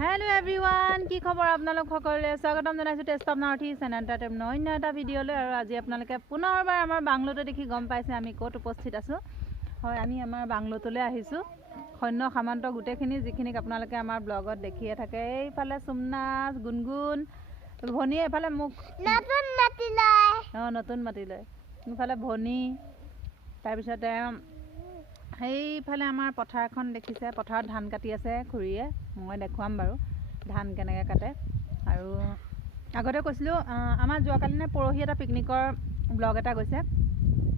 Hello everyone, কি খবৰ আপোনালোক সকলোৰে স্বাগতম জনাইছো taste of north east and entertainment অন্য এটা ভিডিঅ'লৈ আৰু আজি আপোনালোকে পুনৰবাৰ আমাৰ বাংলোতে দেখি গম পাইছে আমি ক'ত উপস্থিত আছো হয় আমি আমাৰ বাংলোতলৈ আহিছো সৈন্য সামন্ত গুটেখিনি যিখিনিক আপোনালোকে আমাৰ ব্লগত দেখিয়ে থাকে এইফালে সুমনাজ গুনগুন ভনী এফালে মোক নতুন মাতি লয় ইফালে ভনী তাৰপিছতে সেইফালে আমাৰ পথাৰ এখন দেখিছে পথাৰত ধান কাটি আছে খুৰীয়ে মই দেখুৱাম বাৰু ধান কেনেকৈ কাটে আৰু আগতে কৈছিলোঁ আমাৰ যোৱাকালি নে পৰহি এটা পিকনিকৰ ব্লগ এটা গৈছে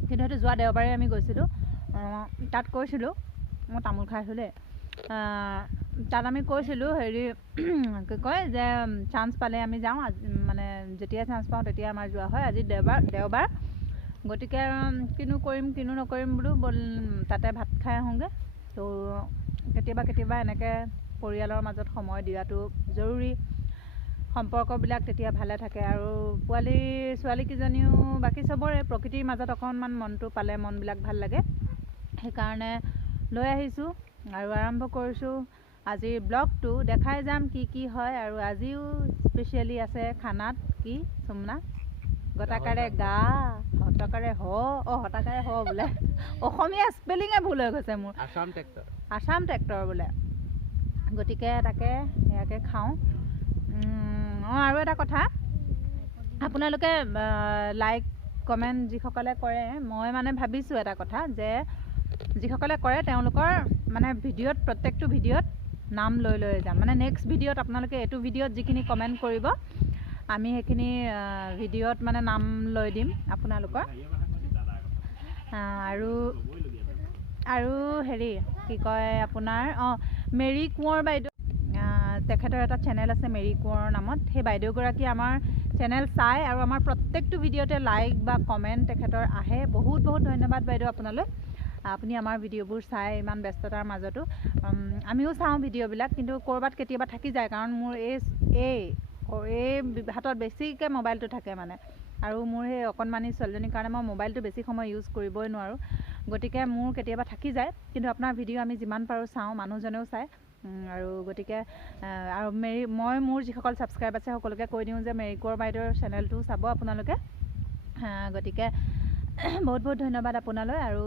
কিন্তু সেইটো যোৱা দেওবাৰে আমি গৈছিলোঁ তাত কৈছিলোঁ মই তামোল খাই আছোঁ দেই তাত আমি কৈছিলোঁ হেৰি কি কয় যে চান্স পালে আমি যাওঁ মানে যেতিয়া চান্স পাওঁ তেতিয়া আমাৰ যোৱা হয় আজি দেওবাৰ গতিকে কিনো কৰিম কিনো নকৰিম বোলো তাতে ভাত খাই আহোঁগৈ তো কেতিয়াবা এনেকৈ পৰিয়ালৰ মাজত সময় দিয়াটো জৰুৰী সম্পৰ্কবিলাক তেতিয়া ভালে থাকে আৰু ছোৱালীকেইজনীও বাকী চবৰে প্ৰকৃতিৰ মাজত অকণমান মনটো পালে মনবিলাক ভাল লাগে সেইকাৰণে লৈ আহিছোঁ আৰু আৰম্ভ কৰিছোঁ আজিৰ ব্লগটো দেখাই যাম কি হয় আৰু আজিও স্পেচিয়েলি আছে খানাত কি চুমনা গটাকাৰে গা হতাকাৰে হতাকাৰে বোলে অসমীয়া স্পেলিঙে ভুল হৈ গৈছে মোৰ আসাম ট্ৰেক্টৰ বোলে গতিকে তাকে সেয়াকে খাওঁ আৰু এটা কথা আপোনালোকে লাইক কমেণ্ট যিসকলে কৰে মই মানে ভাবিছোঁ এটা কথা যে যিসকলে কৰে তেওঁলোকৰ মানে ভিডিঅ'ত প্ৰত্যেকটো ভিডিঅ'ত নাম লৈ যাম মানে নেক্সট ভিডিঅ'ত আপোনালোকে এইটো ভিডিঅ'ত যিখিনি কমেণ্ট কৰিব আমি সেইখিনি ভিডিঅ'ত মানে নাম লৈ দিম আপোনালোকৰ আৰু হেৰি কি কয় আপোনাৰ মেৰী কোঁৱৰ বাইদেউ তেখেতৰ এটা চেনেল আছে মেৰী কোঁৱৰৰ নামত সেই বাইদেউগৰাকী আমাৰ চেনেল চাই আৰু আমাৰ প্ৰত্যেকটো ভিডিঅ'তে লাইক বা কমেণ্ট তেখেতৰ আহে বহুত ধন্যবাদ বাইদেউ আপোনালৈ আপুনি আমাৰ ভিডিঅ'বোৰ চাই ইমান ব্যস্ততাৰ মাজতো আমিও চাওঁ ভিডিঅ'বিলাক কিন্তু ক'ৰবাত কেতিয়াবা থাকি যায় কাৰণ মোৰ এই হাতত বেছিকৈ মোবাইলটো থাকে মানে আৰু মোৰ সেই অকণমানি ছোৱালীজনীৰ কাৰণে মই মোবাইলটো বেছি সময় ইউজ কৰিবই নোৱাৰোঁ গতিকে মোৰ কেতিয়াবা থাকি যায় কিন্তু আপোনাৰ ভিডিঅ' আমি যিমান পাৰোঁ চাওঁ মানুহজনেও চায় আৰু গতিকে আৰু মই মোৰ যিসকল ছাবস্ক্ৰাইব আছে সকলোকে কৈ দিওঁ যে মেৰী কোঁৱৰ বাইদেউৰ চেনেলটো চাব আপোনালোকে গতিকে বহুত ধন্যবাদ আপোনালৈ আৰু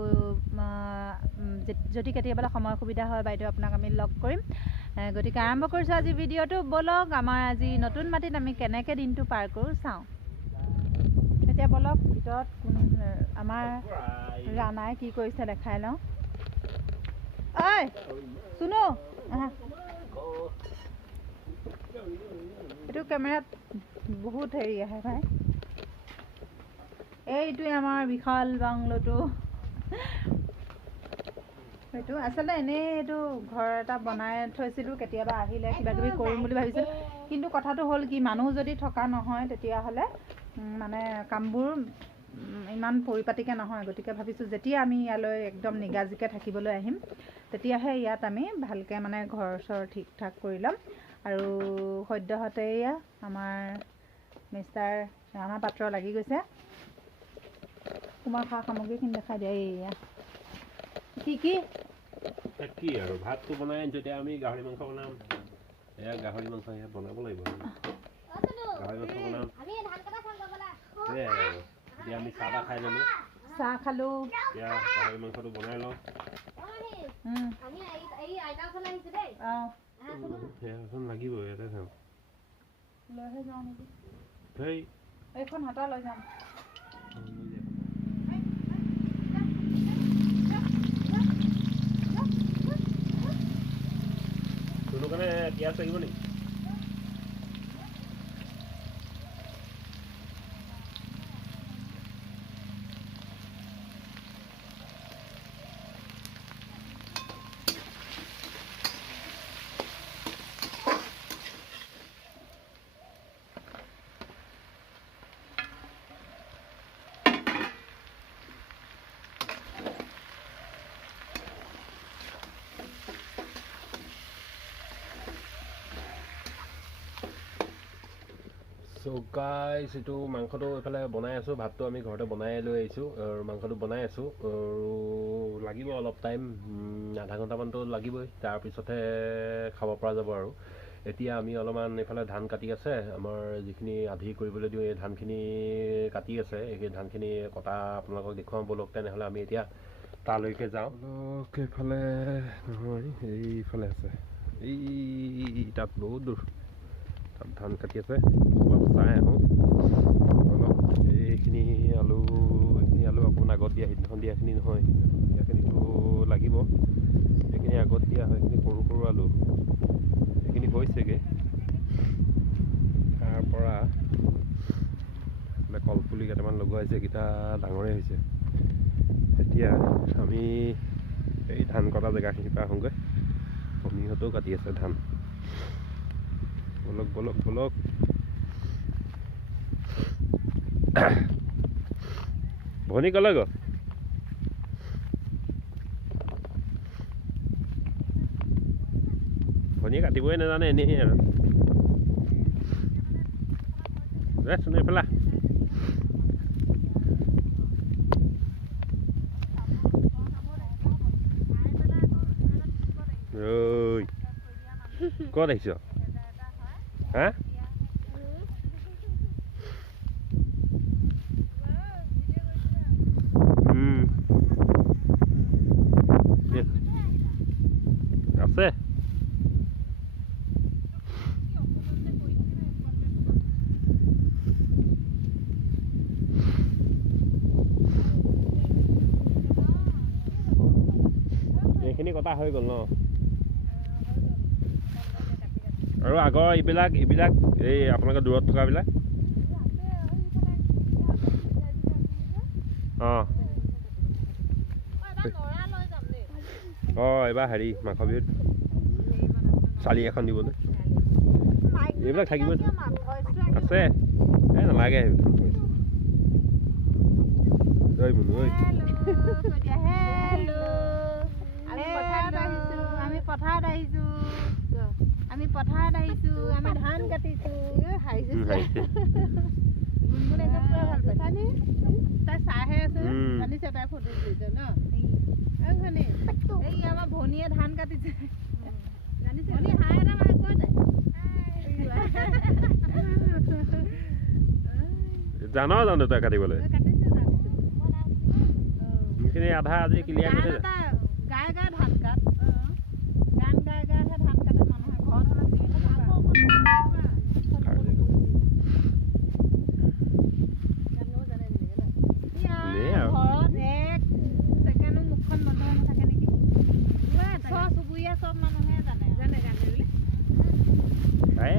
যদি কেতিয়াবা সময় সুবিধা হয় বাইদেউ আপোনাক আমি লগ কৰিম গতিকে আৰম্ভ কৰিছোঁ আজি ভিডিঅ'টো বলক আমাৰ আজি নতুন মাটিত আমি কেনেকৈ দিনটো পাৰ কৰোঁ চাওঁ এতিয়া বলক ভিতৰত আমাৰ ৰাণাই কি কৰিছে দেখাই লওঁ ঐ শুনো এইটো কেমেৰাত বহুত হেৰি আহে ভাই এইটোৱে আমাৰ বিশাল বাংলোটো সেইটো আচলতে এনেই এইটো ঘৰ এটা বনাই থৈছিলোঁ কেতিয়াবা আহিলে কিবাকিবি কৰিম বুলি ভাবিছিলোঁ কিন্তু কথাটো হ'ল কি মানুহ যদি থকা নহয় তেতিয়াহ'লে মানে কামবোৰ ইমান পৰিপাটিকৈ নহয় গতিকে ভাবিছোঁ যেতিয়া আমি ইয়ালৈ একদম নিগাজিকৈ থাকিবলৈ আহিম তেতিয়াহে ইয়াত আমি ভালকৈ মানে ঘৰ চৰ ঠিক ঠাক কৰি ল'ম আৰু সদ্যহতে এয়া আমাৰ মিষ্টাৰ ৰাণা পাত্ৰ লাগি গৈছে তোমাৰ খা সামগ্ৰীখিনি দেখাই দিয়ে এয়া কি আৰু ভাতটো বনাই যেতিয়া আমি গাহৰি মাংস বনাম এয়া গাহৰি মাংস ইয়াত বনাব লাগিব গাহৰি মাংস বনাম এতিয়া আমি চাহ খাই ল'লোঁ চাহ খালোঁ এতিয়া গাহৰি মাংসটো বনাই লওঁ সেইখন লাগিব ইয়াতে চাওঁ লৈহে যাওঁ নেকি সেই এইখন হাতা লৈ যাম তোৰ কাৰণে পিঁয়াজ লাগিব নেকি So guys, এইটো মাংসটো এইফালে বনাই আছোঁ ভাতটো আমি ঘৰতে বনাই লৈ আহিছোঁ আৰু মাংসটো বনাই আছোঁ আৰু লাগিব অলপ টাইম আধা ঘণ্টামানটো লাগিবই তাৰপিছতহে খাব পৰা যাব আৰু এতিয়া আমি অলপমান এইফালে ধান কাটি আছে, আমাৰ যিখিনি আধি কৰিবলৈ দিওঁ এই ধানখিনি কাটি আছে। এই ধানখিনি কটা আপোনালোকক দেখুৱাম বলক। তেনেহ'লে আমি এতিয়া তালৈকে যাওঁ। এইফালে নহয়, এইফালে আছে, এই তাত বহুত দূৰ, তাত ধান কাটি আছে। অলপ চাই আহোঁ অলপ। এইখিনি আলু অকণমান আগত দিয়া, সিদিনাখন দিয়াখিনি নহয়, দিয়াখিনিতো লাগিব, সেইখিনি আগত দিয়া হয়। সেইখিনি সৰু সৰু আলু, সেইখিনি হৈছেগৈ। তাৰপৰা কলপুলি কেইটামান লগোৱা হৈছে, এইকেইটা ডাঙৰেই হৈছে। এতিয়া আমি এই ধান কটা জেগাখিনিৰ পৰা আহোঁগৈ। ভনীহঁতেও কাটি আছে ধান। বলক বলক বলক। ভনী ক'লৈ গ'ল? ভনীয়ে কাটিবই নাজানে, এনেই আৰু চোন এইফালে। ঐ ক'ত আহিছ? হা? আছে এইখিনি কটা হৈ গ'ল ন? আৰু আগৰ এইবিলাক এই আপোনালোকে দূৰত থকাবিলাক? অঁ এইবাৰ হেৰি মাঘৰ বিহুত চালি এখন দিবলৈ এইবিলাক থাকিব আছে। এই নালাগে আমি পথাৰত আহিছোঁ, আমি ধান কাটিছোঁ। তাই চাহে আছে, জানিছে তাই ফটো দিছে ন? এই আমাৰ ভনীয়ে ধান কাটিছে, জানিছে? ভনী হাঁহ এটা মাৰি কৈ দে। জানো তই কাটিবলৈ? সেইখিনি আধা আজি ক্লিয়াৰ কৰি দে। গাই গাই ধান কাট, গান গাই গাইহে ধান কাটে মানুহে। ঘৰত হ'লে ঘৰত এক ছেকেণ্ডো মুখখন বন্ধ হৈ নাথাকে নেকি? চুবুৰীয়া চব মানুহে জানে বুলি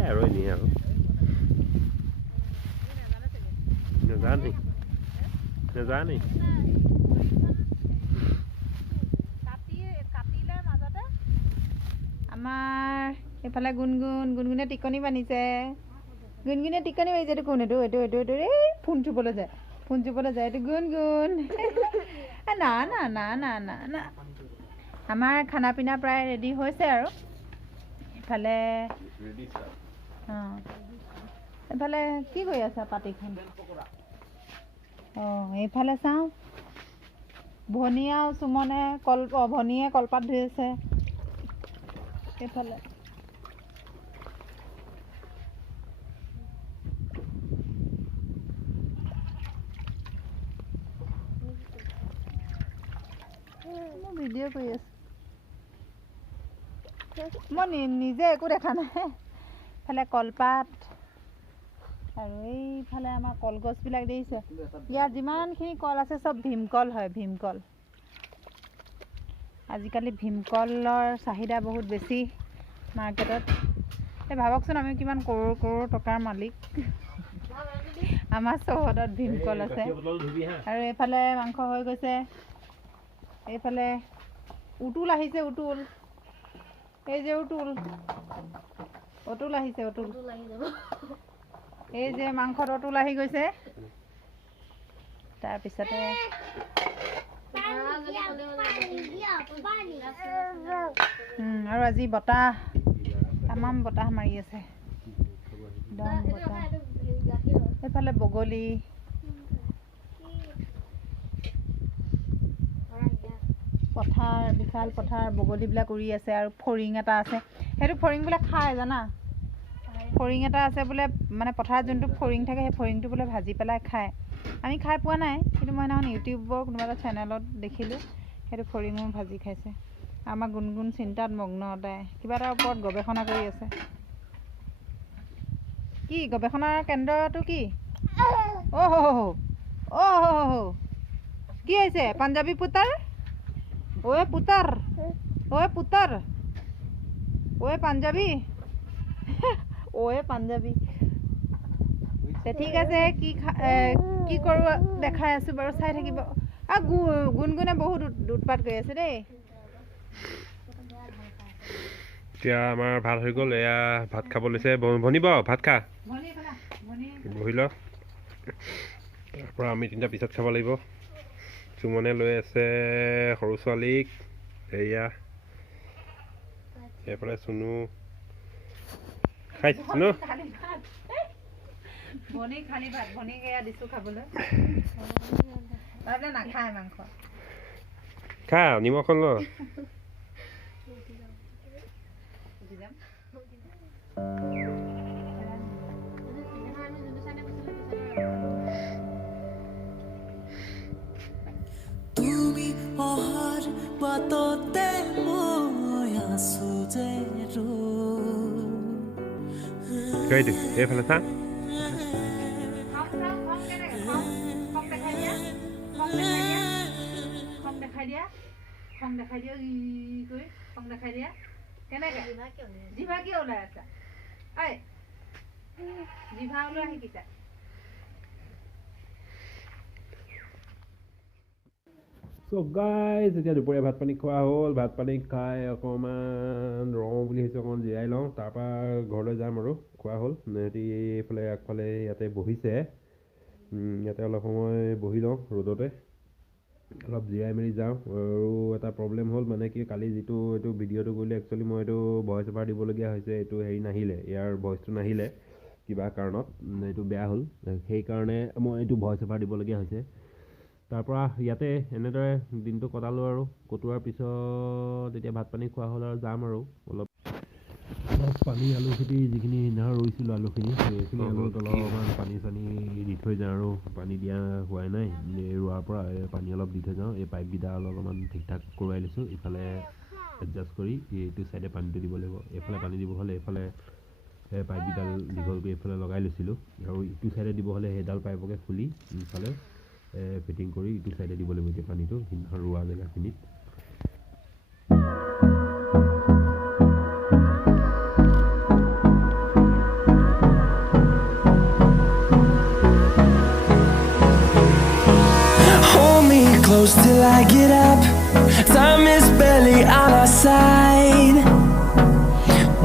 আৰু এনেই আৰু নেজানে। কাটিলে মাজতে আমাৰ এইফালে গুণগুণে টিকনি বান্ধিছে। গুণগুণে টিকনি বান্ধিছে। এইটো কোন? এইটো এই ফোন চুবলৈ যায় এইটো গুণগুণ। না না না না না না আমাৰ খানা পিনা প্ৰায় ৰেডি হৈছে আৰু এইফালে এইফালে কি কৰি আছা পাতিখন? এইফালে চাওঁ ভনী আৰু সুমনে ভনীয়ে কলপাত ধুই আছে। এইফালে মই ভিডিঅ' কৰি আছোঁ। মই নিজে একো দেখা নাই। এইফালে কলপাত আৰু এইফালে আমাৰ কলগছবিলাক দেখিছে? ইয়াত যিমানখিনি কল আছে চব ভীমকল হয়, ভীমকল। আজিকালি ভীমকলৰ চাহিদা বহুত বেছি মাৰ্কেটত। এই ভাবকচোন আমি কিমান কৰোৰ টকাৰ মালিক। আমাৰ চৌহদত ভীমকল আছে। আৰু এইফালে মাংস হৈ গৈছে। এইফালে উতুল আহিছে, উতুল। এই যে উতুল আহিছে, উতুল। এই যে মাংসত উতুল আহি গৈছে। তাৰপিছতে আৰু আজি বতাহ, তামাম বতাহ মাৰি আছে, একদম বতাহ। এইফালে বগলী, পথাৰ, বিশাল পথাৰ, বগলীবিলাক উৰি আছে। আৰু ফৰিং এটা আছে, সেইটো ফৰিংবিলাক খায় জানা? ফৰিং এটা আছে বোলে, মানে পথাৰত যোনটো ফৰিং থাকে সেই ফৰিংটো বোলে ভাজি পেলাই খায়। আমি খাই পোৱা নাই, কিন্তু মই সেইদিনাখন ইউটিউবৰ কোনোবা এটা চেনেলত দেখিলোঁ সেইটো ফৰিঙো ভাজি খাইছে। আমাৰ গুণগুণ চিন্তাত মগ্ন, তাই কিবা এটাৰ ওপৰত গৱেষণা কৰি আছে। কি গৱেষণাৰ কেন্দ্ৰটো কি? কি হৈছে পাঞ্জাবী পুতাৰ? ঐ পুতাৰ, ঐ পুতাৰ, ঐ পাঞ্জাবী, ঐ পাঞ্জাবী। ঠিক আছে, কি কৰোঁ দেখাই আছোঁ বাৰু, চাই থাকিব। গুণগুণে বহুত উৎপাত কৰি আছে দেই। এতিয়া আমাৰ ভাত হৈ গ'ল, এয়া ভাত খাব লৈছে। ভনী বাৰু ভাত খা, বহি ল। তাৰপৰা আমি তিনিটা পিছত খাব লাগিব। চুমনে লৈ আছে সৰু ছোৱালীক, এয়া এইফালে চুনু খাইছে। চুনু ভনী খালি ভাত, ভনীক এয়া দিছোঁ খাবলৈ। তাৰপিছত নাখায় মাংস। খা, নিমখ ল। তুমি অহাৰ বাটতে মই আছো যে এইফালে চা। জিভা কিয় ওলাই আছা? জিভা ওলোৱা শিকিছা? চ' গাইজ, এতিয়া দুপৰীয়া ভাত পানী খোৱা হ'ল। ভাত পানী খাই অকণমান ৰওঁ বুলি ভাবিছোঁ, অকণমান জিৰাই লওঁ, তাৰপৰা ঘৰলৈ যাম আৰু। খোৱা হ'ল, সিহঁতি এইফালে আগফালে ইয়াতে বহিছে। ইয়াতে অলপ সময় বহি লওঁ ৰ'দতে, অলপ জিৰাই মেলি যাওঁ। আৰু এটা প্ৰব্লেম হ'ল, মানে কি কালি যিটো এইটো ভিডিঅ'টো কৰিলে, একচুৱেলি মই এইটো ভইচ অভাৰ দিবলগীয়া হৈছে। এইটো হেৰি নাহিলে, ইয়াৰ ভইচটো নাহিলে কিবা কাৰণত, এইটো বেয়া হ'ল। সেইকাৰণে মই এইটো ভইচ অভাৰ দিবলগীয়া হৈছে। তাৰপৰা ইয়াতে এনেদৰে দিনটো কটালোঁ আৰু কটোৱাৰ পিছত এতিয়া ভাত পানী খোৱা হ'ল আৰু যাম আৰু অলপ পানী আলু খেতি যিখিনি সিদিনা ৰুইছিলোঁ আলুখিনি, সেইখিনি আলুত অলপমান পানী চানী দি থৈ যাওঁ আৰু পানী দিয়া হোৱাই নাই। ৰোৱাৰ পৰা পানী অলপ দি থৈ যাওঁ। এই পাইপকেইটা অলপমান ঠিক ঠাক কৰোৱাই লৈছোঁ। ইফালে এডজাষ্ট কৰি এইটো ছাইডে পানীটো দিব লাগিব। এইফালে পানী দিব হ'লে এইফালে পাইপকেইডাল দীঘল কৰি এইফালে লগাই লৈছিলোঁ, আৰু ইটো ছাইডে দিব হ'লে সেইডাল পাইপকে খুলি ইফালে ফিটিং কৰি ইটো ছাইডে দিব লাগিব এতিয়া পানীটো সিদিনাখন ৰোৱা জেগাখিনিত। Hold me close till I get up. Time is barely on our side.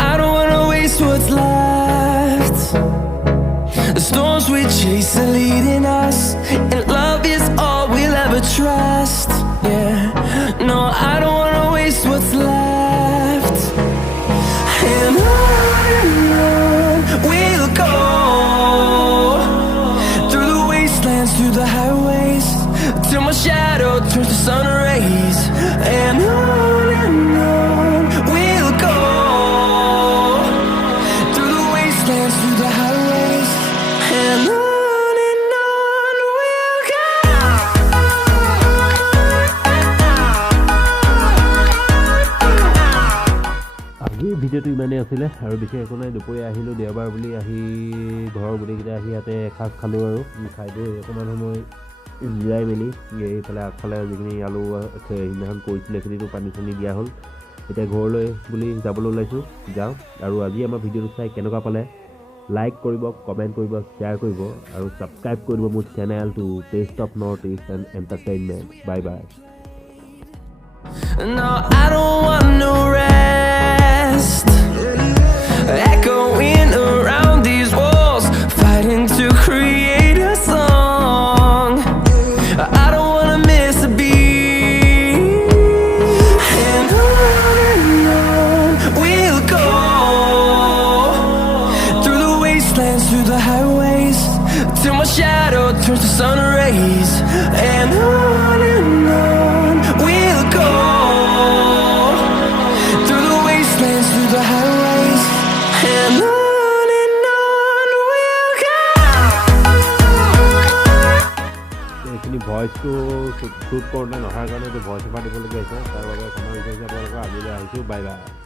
I don't wanna waste what's left. The storms we chase are leading us, and love is all we'll ever trust. Yeah, no, I don't wanna waste what's left. And on we'll go, through the wastelands, through the highways, till my shadow turns to sun rays. And on we'll go, through the wastelands, through the highways, and on we'll go. আজিৰ ভিডিঅ'টো ইমানেই আছিলে, আৰু বিশেষ একো নাই। দুপৰীয়া আহিলোঁ, দেওবাৰ বুলি আহি ঘৰৰ গোটেইকেইটা আহি ইয়াতে এসাঁজ খালোঁ, আৰু খাই বৈ অকণমান সময় জিৰাই মেলি এইফালে আগফালে যিখিনি আলু সিদিনাখন কৰিছিলে সেইখিনিতো পানী চানী দিয়া হ'ল। এতিয়া ঘৰলৈ বুলি যাবলৈ ওলাইছোঁ, যাওঁ। আৰু আজি আমাৰ ভিডিঅ'টো চাই কেনেকুৱা পালে লাইক কৰিব, কমেণ্ট কৰিব, শ্বেয়াৰ কৰিব, আৰু ছাবস্ক্ৰাইব কৰি দিব মোৰ চেনেলটো taste of north east and entertainment. Bye bye. No, I don't want no rest. Echoing around these walls, fighting to create a song. I don't wanna miss a beat. And on we'll go, through the wastelands, through the highways, till my shadow turns to sun rays. And on we'll go, through the wastelands, through the highways, and on এইখিনি ভইচটো shoot কৰোঁতে নহাৰ কাৰণে এইটো voice over দিবলগীয়া হৈছে তাৰ বাবে ক্ষমা বিচাৰিছোঁ আপোনালোকক। আজিলৈ আহিছোঁ, বাই বাই।